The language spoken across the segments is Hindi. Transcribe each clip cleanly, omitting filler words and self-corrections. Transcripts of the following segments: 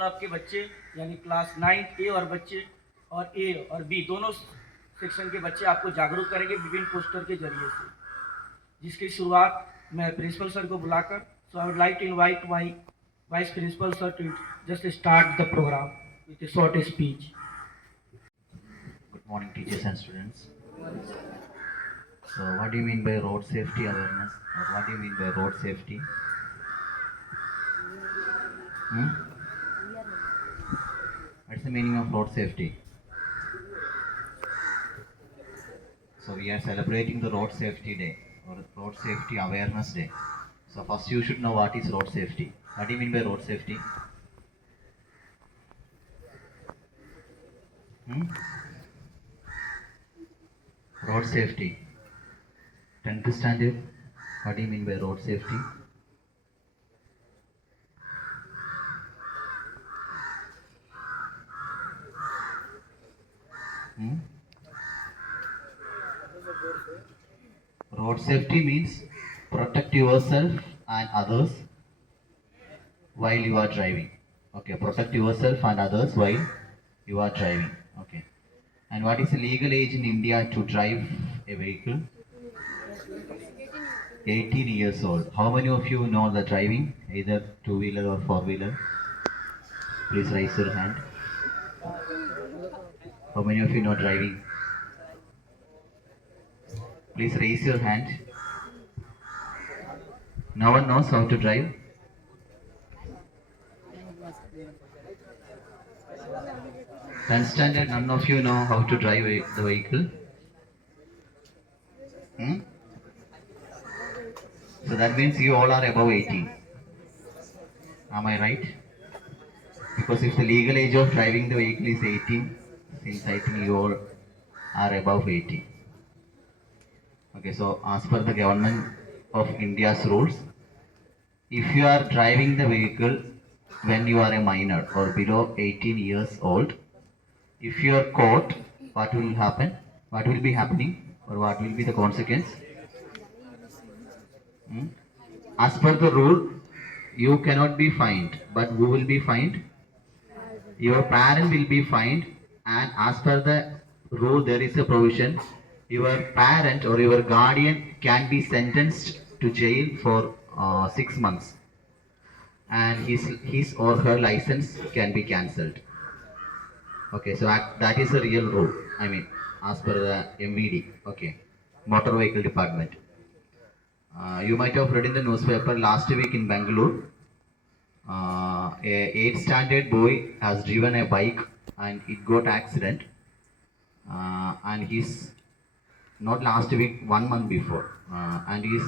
क्लब के बच्चे यानी क्लास 9 ए और बच्चे और ए और बी दोनों सेक्शन के बच्चे आपको जागरूक करेंगे विभिन्न पोस्टर के जरिए से, जिसकी शुरुआत मैं प्रिंसिपल सर को बुलाकर so I would like to invite my vice principal sir to just start the programme with a short speech. Good morning, teachers and students. So, what do you mean by road safety awareness, or what do you mean by road safety? What's the meaning of road safety? So, we are celebrating the Road Safety Day or Road Safety Awareness Day. So, first you should know what is road safety. What do you mean by road safety? Road safety. 10th standard. What do you mean by road safety? Road safety means protect yourself and others while you are driving. Okay, protect yourself and others while you are driving. Okay. And what is the legal age in India to drive a vehicle? 18 years old. How many of you know the driving, either two-wheeler or four-wheeler? Please raise your hand. How many of you know driving? Please raise your hand. No one knows how to drive? Tenth standard, none of you know how to drive the vehicle? So that means you all are above 18. Am I right? Because if the legal age of driving the vehicle is 18, since I think you all are above 18. Okay, so as per the government of India's rules, if you are driving the vehicle when you are a minor or below 18 years old, if you are caught, what will happen? What will be happening, or what will be the consequence? As per the rule, you cannot be fined, but who will be fined? Your parent will be fined, and as per the rule, there is a provision. Your parent or your guardian can be sentenced to jail for 6 months, and his or her license can be cancelled. Okay, so that is the real rule. I mean, as per the MVD, okay, Motor Vehicle Department. You might have read in the newspaper last week in Bangalore, a 8th standard boy has driven a bike and it got accident, and he's not last week, 1 month before, and his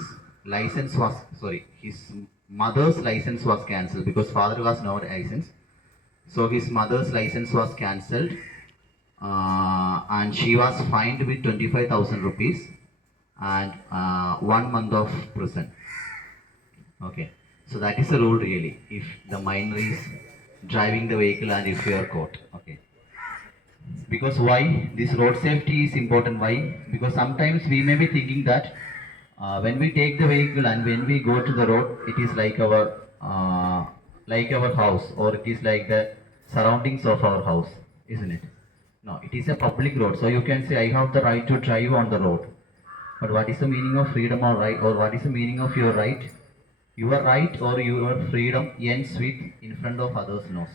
mother's license was cancelled because father was no license. So his mother's license was cancelled, and she was fined with 25,000 rupees and 1 month of prison. Okay, so that is the rule really. If the minor is driving the vehicle and if you are caught, okay. Because why this road safety is important? Why? Because sometimes we may be thinking that when we take the vehicle and when we go to the road, it is like our house, or it is like the surroundings of our house, isn't it? No, it is a public road. So you can say, I have the right to drive on the road. But what is the meaning of freedom or right, or what is the meaning of your right? Your right or your freedom ends with in front of others' nose.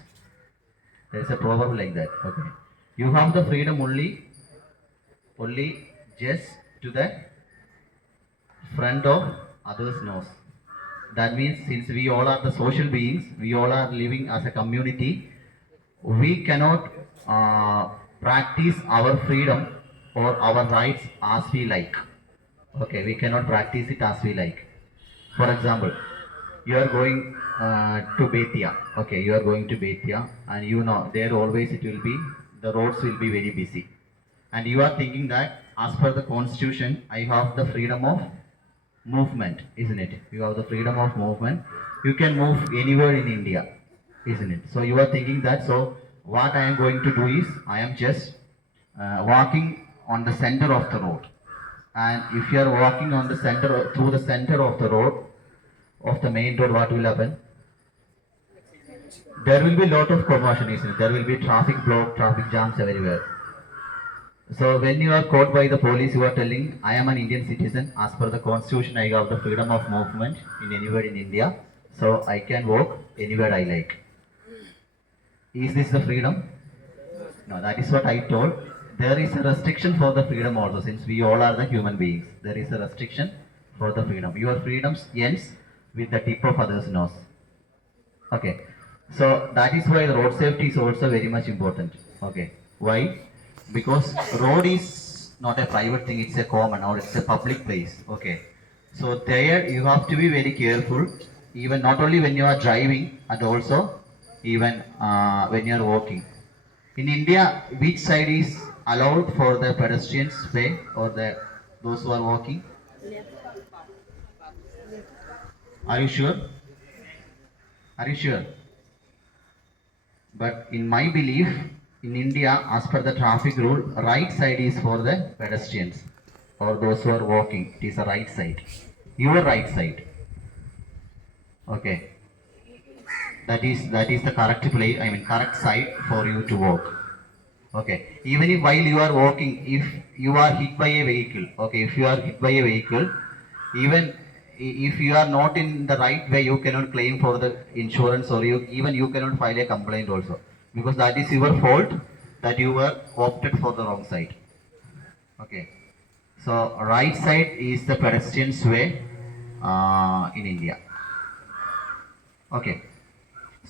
There is a proverb like that. Okay, you have the freedom only just to the front of others' nose. That means since we all are the social beings, we all are living as a community, we cannot practice our freedom or our rights as we like. Okay, we cannot practice it as we like. For example, you are going to Betia. Okay, you are going to Betia, and you know there always the roads will be very busy, and you are thinking that as per the constitution, I have the freedom of movement, isn't it? You have the freedom of movement. You can move anywhere in India, isn't it? So you are thinking that. So what I am going to do is I am just walking on the center of the road, and if you are walking on the center through the center of the road of the main road, what will happen? there will be lot of commotion, isn't it? There will be traffic block, traffic jams everywhere. So when you are caught by the police, you are telling, I am an Indian citizen. As per the constitution, I have the freedom of movement in anywhere in India. So I can walk anywhere I like. Is this the freedom? No, that is what I told. There is a restriction for the freedom also, since we all are the human beings. There is a restriction for the freedom. Your freedom ends with the tip of others' nose. Okay. So that is why road safety is also very much important. Okay. Why? Because road is not a private thing, it's a common or it's a public place. Okay. So there you have to be very careful, even not only when you are driving and also even when you are walking. In India, which side is allowed for the pedestrians way or the those who are walking? Are you sure? Are you sure? But in my belief, in India, as per the traffic rule, right side is for the pedestrians or those who are walking. It is the right side. Your right side. Okay. That is the correct place. I mean correct side for you to walk. Okay. Even if while you are walking, if you are hit by a vehicle, okay, if you are hit by a vehicle, even if you are not in the right way, you cannot claim for the insurance or you cannot file a complaint also, because that is your fault that you were opted for the wrong side. Okay. So right side is the pedestrian's way in India. Okay.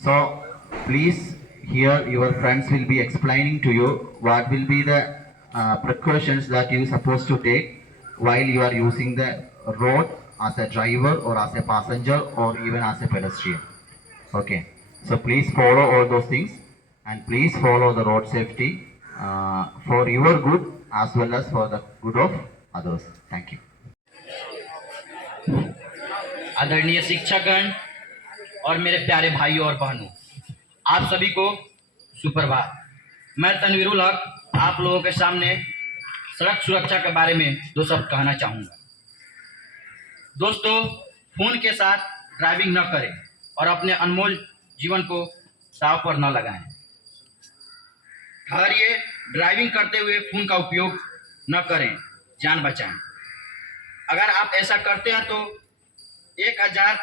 So please, here your friends will be explaining to you what will be the precautions that you supposed to take while you are using the road as a driver or as a passenger or even as a pedestrian. Okay. So please follow all those things and please follow the road safety for your good as well as for the good of others. Thank you. आदरणीय शिक्षकगण और मेरे प्यारे भाइयों और बहनों, आप सभी को सुप्रभात। मैं तनवीरुल हक आप लोगों के सामने सड़क सुरक्षा के बारे में दो शब्द कहना चाहूँगा। दोस्तों, फोन के साथ ड्राइविंग न करें और अपने अनमोल जीवन को दांव पर न लगाएं। ठहरिए, ड्राइविंग करते हुए फोन का उपयोग न करें, जान बचाएं। अगर आप ऐसा करते हैं तो 1000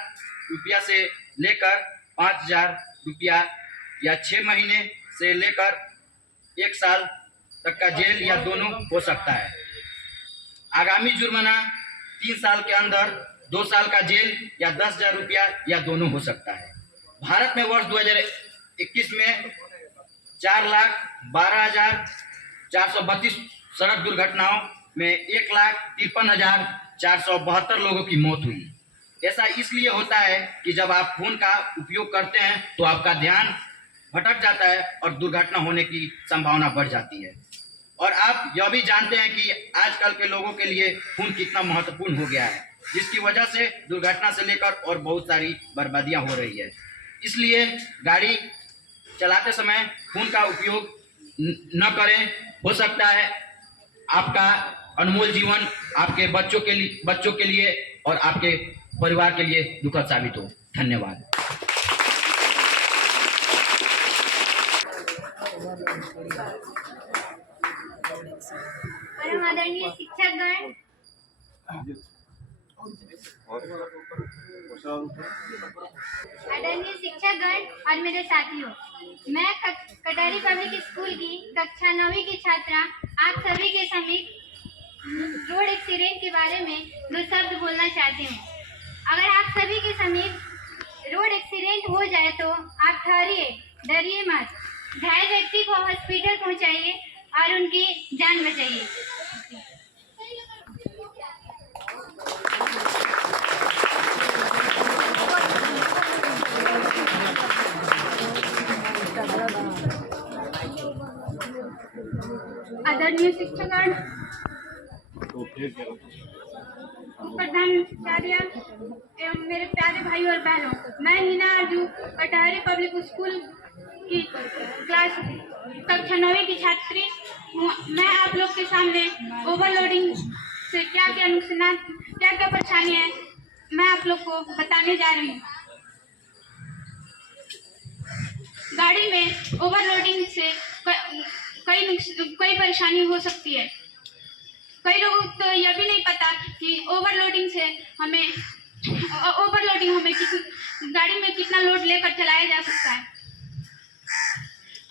रुपया से लेकर 5000 रुपया या 6 महीने से लेकर 1 साल तक का जेल या दोनों हो सकता है। आगामी जुर्माना 3 साल के अंदर 2 साल का जेल या 10,000 रुपया या दोनों हो सकता है। भारत में वर्ष 2021 में 4,12,432 सड़क दुर्घटनाओं में 1,53,472 लोगों की मौत हुई। ऐसा इसलिए होता है कि जब आप फोन का उपयोग करते हैं तो आपका ध्यान भटक जाता है और दुर्घटना होने की संभावना बढ़ जाती है। और आप यह भी जानते हैं कि आजकल के लोगों के लिए फोन कितना महत्वपूर्ण हो गया है, जिसकी वजह से दुर्घटना से लेकर और बहुत सारी बर्बादियां हो रही है। इसलिए गाड़ी चलाते समय फोन का उपयोग न करें। हो सकता है आपका अनमोल जीवन आपके बच्चों के लिए और आपके परिवार के लिए दुखद साबित हो। धन्यवाद। परम आदरणीय शिक्षकगण, आदरणीय शिक्षकगण और मेरे साथियों, मैं कटारी पब्लिक स्कूल की कक्षा 9वीं की छात्रा आप सभी के समीप रोड एक्सीडेंट के बारे में 2 शब्द बोलना चाहती हूँ। अगर आप सभी के समीप रोड एक्सीडेंट हो जाए तो आप ठहरिए, डरिए मत, घायल व्यक्ति को हॉस्पिटल पहुंचाइए और उनकी जान बचाइए। आदरणीय शिक्षकगण, प्रधानाचार्य एवं मेरे प्यारे भाई और बहनों, मैं हिना आरजू कटारी पब्लिक स्कूल की क्लास कक्षा 9वीं की छात्री हूँ। मैं आप लोग के सामने ओवरलोडिंग से क्या क्या परेशानी है मैं आप लोग को बताने जा रही हूँ। गाड़ी में ओवरलोडिंग से कई परेशानी हो सकती है। कई लोगों को तो यह भी नहीं पता कि ओवरलोडिंग हमें गाड़ी में कितना लोड लेकर चलाया जा सकता है।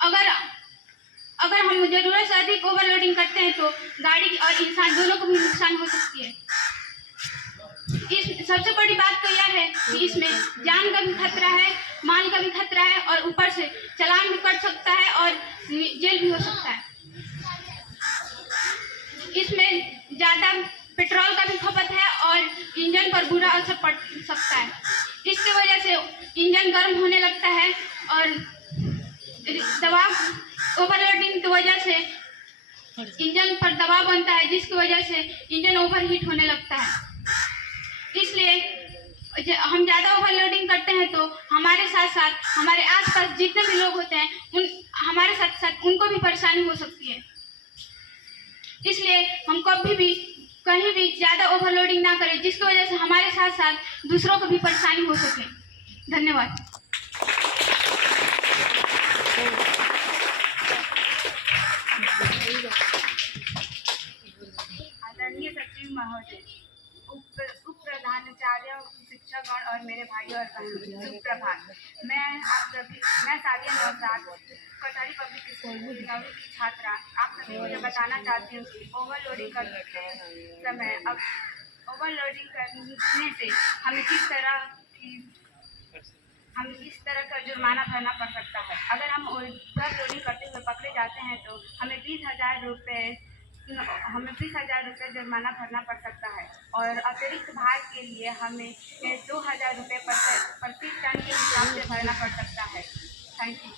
अगर हम जरूरत से अधिक ओवरलोडिंग करते हैं तो गाड़ी और इंसान दोनों को भी नुकसान हो सकती है। इस सबसे बड़ी बात तो यह है कि इसमें जान का भी खतरा है, माल का भी खतरा है और ऊपर से चालान भी कट सकता है और जेल भी हो सकता है। इसमें ज़्यादा पेट्रोल का भी खपत है और इंजन पर बुरा असर पड़ सकता है। इसकी वजह से इंजन गर्म होने लगता है और दबाव ओवरलोडिंग की वजह से इंजन पर दबाव बनता है, जिसकी वजह से इंजन ओवरहीट होने लगता है। इसलिए हम ज़्यादा ओवरलोडिंग करते हैं तो हमारे साथ साथ हमारे आसपास जितने भी लोग होते हैं हमारे साथ साथ उनको भी परेशानी हो सकती है। इसलिए हम कभी भी कहीं भी ज़्यादा ओवरलोडिंग ना करें, जिसकी वजह से हमारे साथ साथ दूसरों को भी परेशानी हो सके। धन्यवाद। आदरणीय सचिव महोदय, उप प्रधानाचार्य, शिक्षकगण और मेरे भाइयों और बहनों, सुप्रभात। मैं सादिया नौशाद, कटहरी पब्लिक स्कूल की 9वीं की छात्रा आप सभी को बताना चाहती हूँ कि ओवरलोडिंग करते समय ओवरलोडिंग करने से हमें किस तरह का जुर्माना भरना पड़ सकता है। अगर हम ओवरलोडिंग करते हुए पकड़े जाते हैं तो हमें 20,000 रुपये जुर्माना भरना पड़ सकता है और अतिरिक्त भार के लिए हमें 2,000 रुपये प्रति टन के हिसाब से भरना पड़ सकता है। Thank you.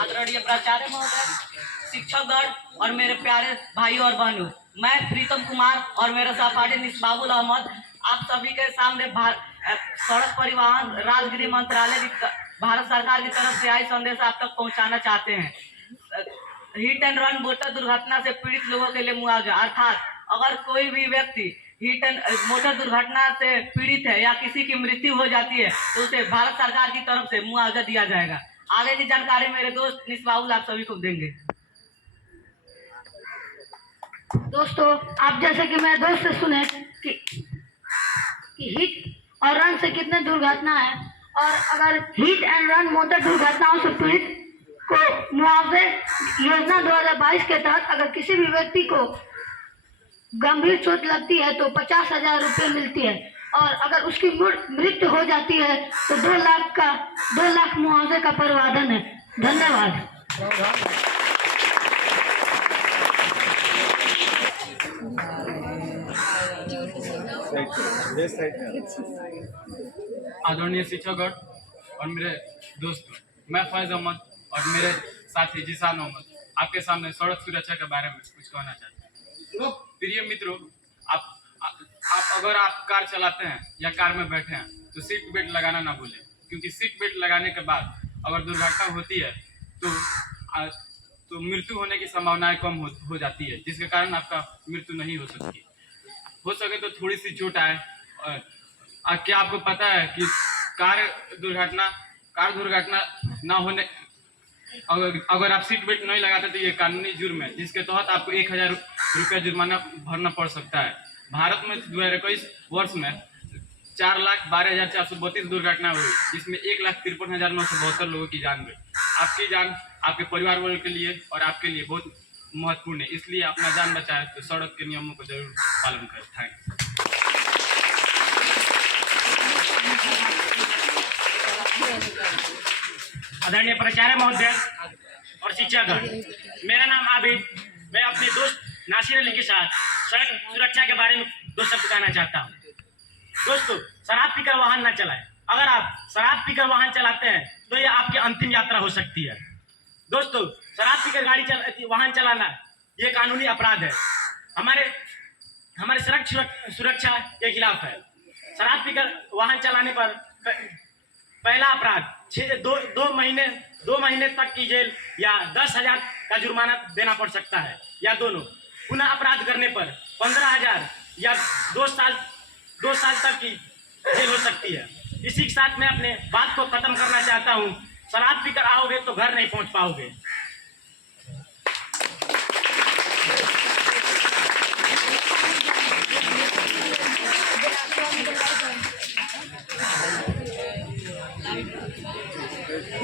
आदरणीय प्राचार्य महोदय, शिक्षकगण और मेरे प्यारे भाइयों और बहनों, मैं प्रीतम कुमार और मेरा सहपाठी निस्बाबुल अहमद आप सभी के सामने सड़क परिवहन राजगृह मंत्रालय भारत सरकार की तरफ से आई संदेश आप तक पहुंचाना चाहते हैं। हिट एंड रन मोटर दुर्घटना से पीड़ित लोगों के लिए मुआवजा, अर्थात अगर कोई भी व्यक्ति मोटर दुर्घटना से पीड़ित है या किसी की मृत्यु हो जाती है तो उसे भारत सरकार की तरफ से मुआवजा दिया जाएगा। आगे की जानकारी मेरे दोस्त निस्बाबुल आप सभी को देंगे। दोस्तों, आप जैसे कि मेरे दोस्त से सुने कि हिट और रन से कितने दुर्घटना है और अगर हिट एंड रन मोटर दुर्घटनाओं से पीड़ित को मुआवजे योजना 2022 के तहत अगर किसी भी व्यक्ति को गंभीर चोट लगती है तो 50,000 रुपये मिलती है और अगर उसकी मृत्यु हो जाती है तो 2 लाख मुआवजे का प्रावधान है। धन्यवाद। आदरणीय शिक्षकगण और मेरे दोस्तों, मैं फैज अहमद और मेरे साथी जिसान अहमद आपके सामने सड़क सुरक्षा के बारे में कुछ कहना चाहते हैं। प्रिय मित्रों, अगर आप कार चलाते हैं या कार में बैठे हैं तो सीट बेल्ट लगाना ना भूलें, क्योंकि सीट बेल्ट लगाने के बाद अगर दुर्घटना होती है तो मृत्यु होने की संभावनाएं कम हो जाती है, जिसके कारण आपका मृत्यु नहीं हो सकती। हो सके तो थोड़ी सी चोट आए। क्या आपको पता है कि कार दुर्घटना ना होने अगर आप सीट बेल्ट नहीं लगाते तो ये कानूनी जुर्म है, जिसके तहत आपको 1,000 रुपया जुर्माना भरना पड़ सकता है। भारत में 2021 वर्ष में 4,12,432 दुर्घटना हुई, जिसमें 1,53,972 लोगों की जान गई। आपकी जान आपके परिवार वालों के लिए और आपके लिए बहुत महत्वपूर्ण है, इसलिए अपना जान बचाए तो सड़क के नियमों को जरूर पालन करें। थैंक्स। आदरणीय प्राचार्य महोदय और शिक्षकगण, मेरा नाम आबिद। मैं अपने दोस्त नासिर अली के साथ सड़क सुरक्षा के बारे में 2 शब्द कहना चाहता हूँ। दोस्तों, शराब पीकर वाहन न चलाएं। अगर आप शराब पीकर वाहन चलाते हैं तो यह आपकी अंतिम यात्रा हो सकती है। दोस्तों, शराब पीकर वाहन चलाना ये कानूनी अपराध है, हमारे सड़क सुरक्षा के खिलाफ है। शराब पीकर वाहन चलाने पर पहला अपराध 2 महीने तक की जेल या 10,000 का जुर्माना देना पड़ सकता है, या दोनों। पुनः अपराध करने पर 15,000 या 2 साल तक की जेल हो सकती है। इसी के साथ मैं अपने बात को खत्म करना चाहता हूँ। शराब पीकर आओगे तो घर नहीं पहुँच पाओगे।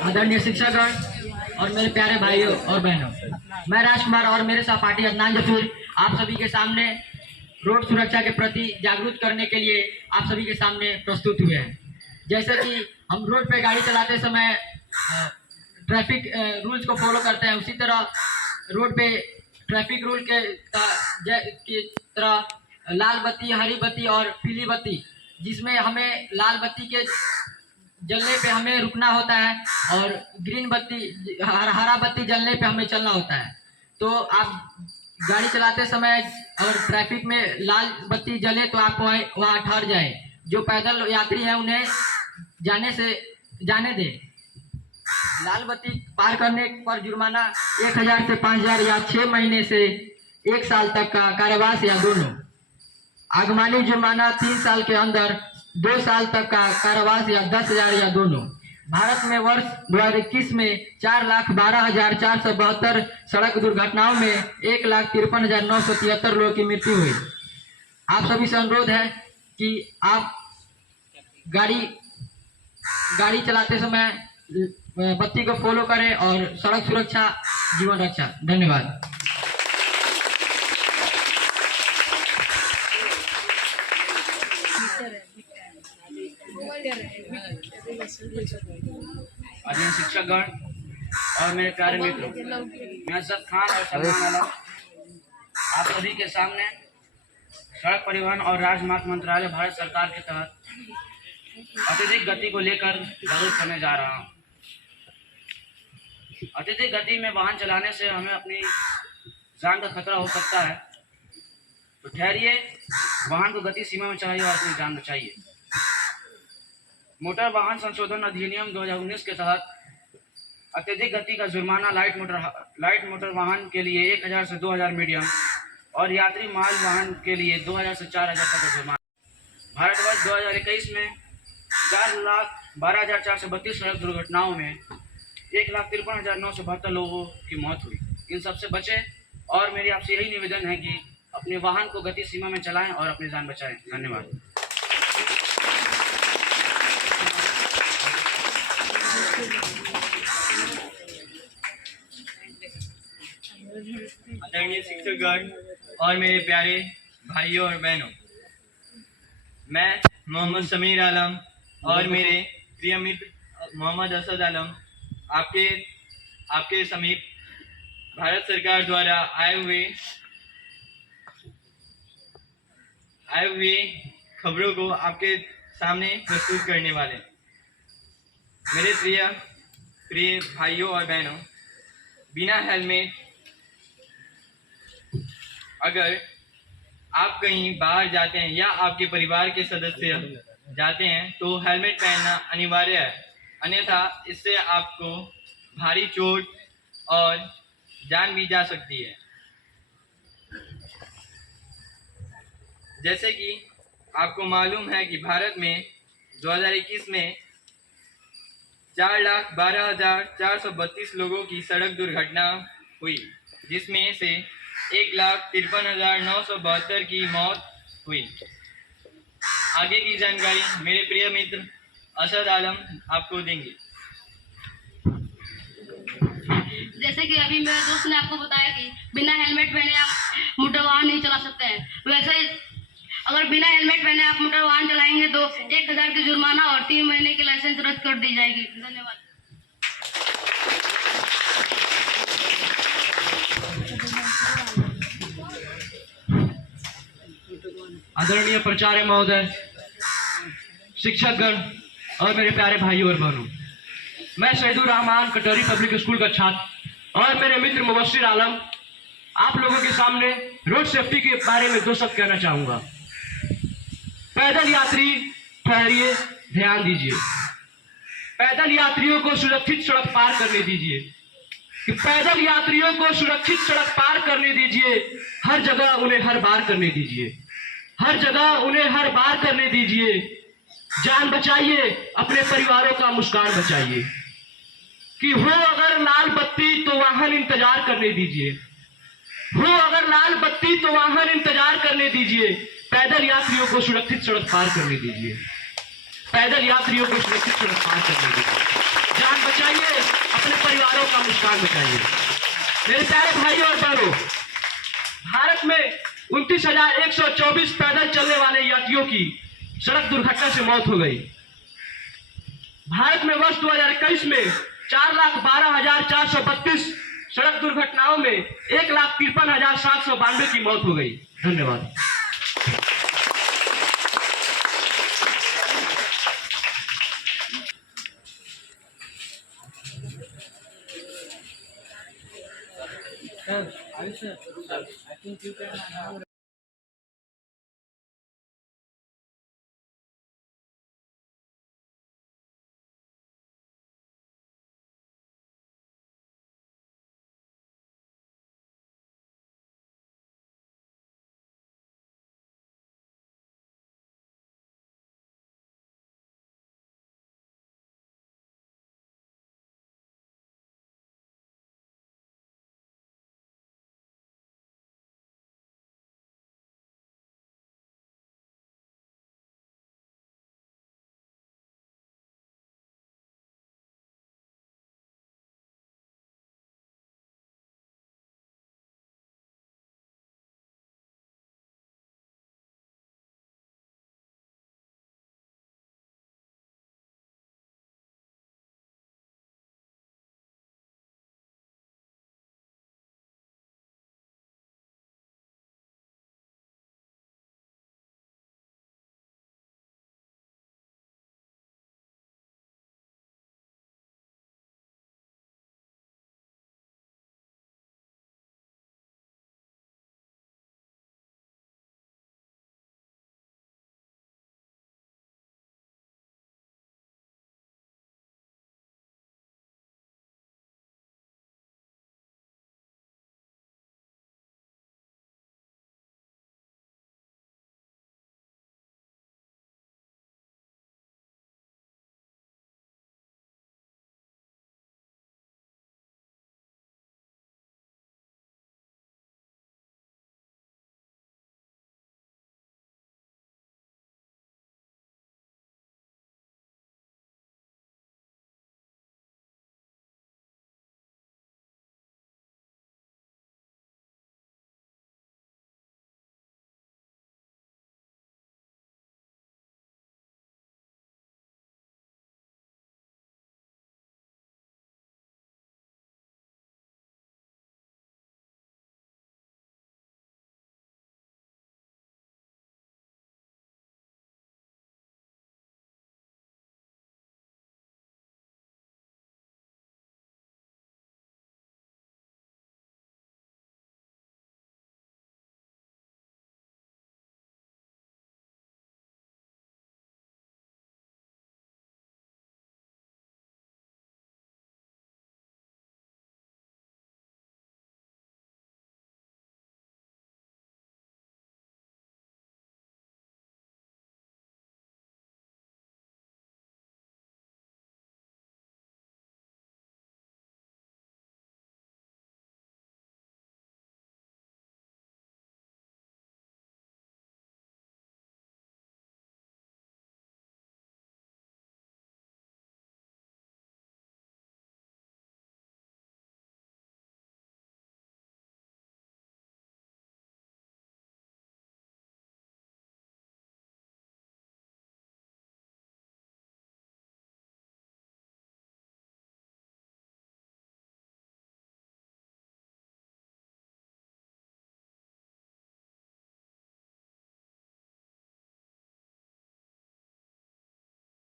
आदरणीय शिक्षकगण और मेरे प्यारे भाइयों और बहनों, मैं राजकुमार और मेरे सहपाठी अदनान जफीर आप सभी के सामने रोड सुरक्षा के प्रति जागरूक करने के लिए आप सभी के सामने प्रस्तुत हुए हैं। जैसे कि हम रोड पे गाड़ी चलाते समय ट्रैफिक रूल्स को फॉलो करते हैं, उसी तरह रोड पे ट्रैफिक रूल की तरह लाल बत्ती, हरी बत्ती और पीली बत्ती, जिसमें हमें लाल बत्ती के जलने पे हमें रुकना होता है और ग्रीन बत्ती, हरा बत्ती जलने पे हमें चलना होता है। तो आप गाड़ी चलाते समय और ट्रैफिक में लाल बत्ती जले तो आप वहाँ ठहर जाएं। जो पैदल यात्री हैं उन्हें जाने दें। लाल बत्ती पार करने पर जुर्माना 1000 से 5000 या 6 महीने से 1 साल तक का कारावास या दोनों। आगमानी जुर्माना 3 साल के अंदर 2 साल तक का कारावास या 10,000 या दोनों। भारत में वर्ष 2021 में 4,12,472 सड़क दुर्घटनाओं में 1,53,973 लोगों की मृत्यु हुई। आप सभी से अनुरोध है कि आप गाड़ी चलाते समय बत्ती को फॉलो करें और सड़क सुरक्षा जीवन रक्षा। धन्यवाद। आदरणीय शिक्षकगण और मेरे प्यारे मित्रों, मैं असद खान और सलमान आलम आप सभी के सामने सड़क परिवहन और राजमार्ग मंत्रालय भारत सरकार के तहत अत्यधिक गति को लेकर जागरूक करने जा रहा हूँ। अत्यधिक गति में वाहन चलाने से हमें अपनी जान का खतरा हो सकता है, तो ठहरिए, वाहन को गति सीमा में चलाइए और अपनी जान बचाइए। मोटर वाहन संशोधन अधिनियम 2019 के तहत अत्यधिक गति का जुर्माना लाइट मोटर वाहन के लिए 1000 से 2000 मीडियम और यात्री माल वाहन के लिए 2000 से 4000 तक का जुर्माना। भारतवर्ष 2021 में 4,12,432 सड़क दुर्घटनाओं में 1,53,972 लोगों की मौत हुई। इन सबसे बचें और मेरी आपसे यही निवेदन है कि अपने वाहन को गति सीमा में चलाएं और अपनी जान बचाएं। धन्यवाद। आदरणीय शिक्षकगण और मेरे प्यारे भाइयों और बहनों, मैं मोहम्मद समीर आलम और मेरे प्रिय मित्र मोहम्मद असद आलम आपके समीप भारत सरकार द्वारा आए हुए खबरों को आपके सामने प्रस्तुत करने वाले। मेरे प्रिय भाइयों और बहनों, बिना हेलमेट अगर आप कहीं बाहर जाते हैं या आपके परिवार के सदस्य जाते हैं तो हेलमेट पहनना अनिवार्य है, अन्यथा इससे आपको भारी चोट और जान भी जा सकती है। जैसे कि आपको मालूम है कि भारत में 2021 में 4,12,432 लोगों की सड़क दुर्घटना हुई, जिसमें से 1,53,972 की मौत हुई। आगे की जानकारी मेरे प्रिय मित्र असद आलम आपको देंगे। जैसे कि अभी मेरे दोस्त ने आपको बताया कि बिना हेलमेट पहने आप मोटर वाहन नहीं चला सकते हैं, वैसे अगर बिना हेलमेट पहने आप मोटर वाहन चलाएंगे तो 1000 की जुर्माना और 3 महीने की लाइसेंस रद्द कर दी जाएगी। धन्यवाद। आदरणीय प्राचार्य महोदय, शिक्षकगण और मेरे प्यारे भाइयों और बहनों, मैं शहीदुर रहमान कटोरी पब्लिक स्कूल का छात्र और मेरे मित्र मुबस्सिर आलम आप लोगों के सामने रोड सेफ्टी के बारे में 2 शब्द कहना चाहूँगा। पैदल यात्री ठहरिए, ध्यान दीजिए। पैदल यात्रियों को सुरक्षित सड़क पार करने दीजिए। पैदल यात्रियों को सुरक्षित सड़क पार करने दीजिए। हर जगह उन्हें हर बार करने दीजिए। हर जगह उन्हें हर बार करने दीजिए। जान बचाइए, अपने परिवारों का मुस्कान बचाइए। कि हो अगर लाल बत्ती तो वाहन इंतजार करने दीजिए, हो अगर लाल बत्ती तो वाहन इंतजार करने दीजिए। पैदल यात्रियों को सुरक्षित सड़क पार करने दीजिए, पैदल यात्रियों को सुरक्षित सड़क पार करने दीजिए। जान बचाइए, अपने परिवारों का मुस्कान बचाइए। मेरे प्यारे भाइयों और बहनों, भारत में 29,124 पैदल चलने वाले यात्रियों की सड़क दुर्घटना से मौत हो गई। भारत में वर्ष 2021 में 4,12,432 सड़क दुर्घटनाओं में 1,53,792 की मौत हो गई। धन्यवाद। Sir, I think you can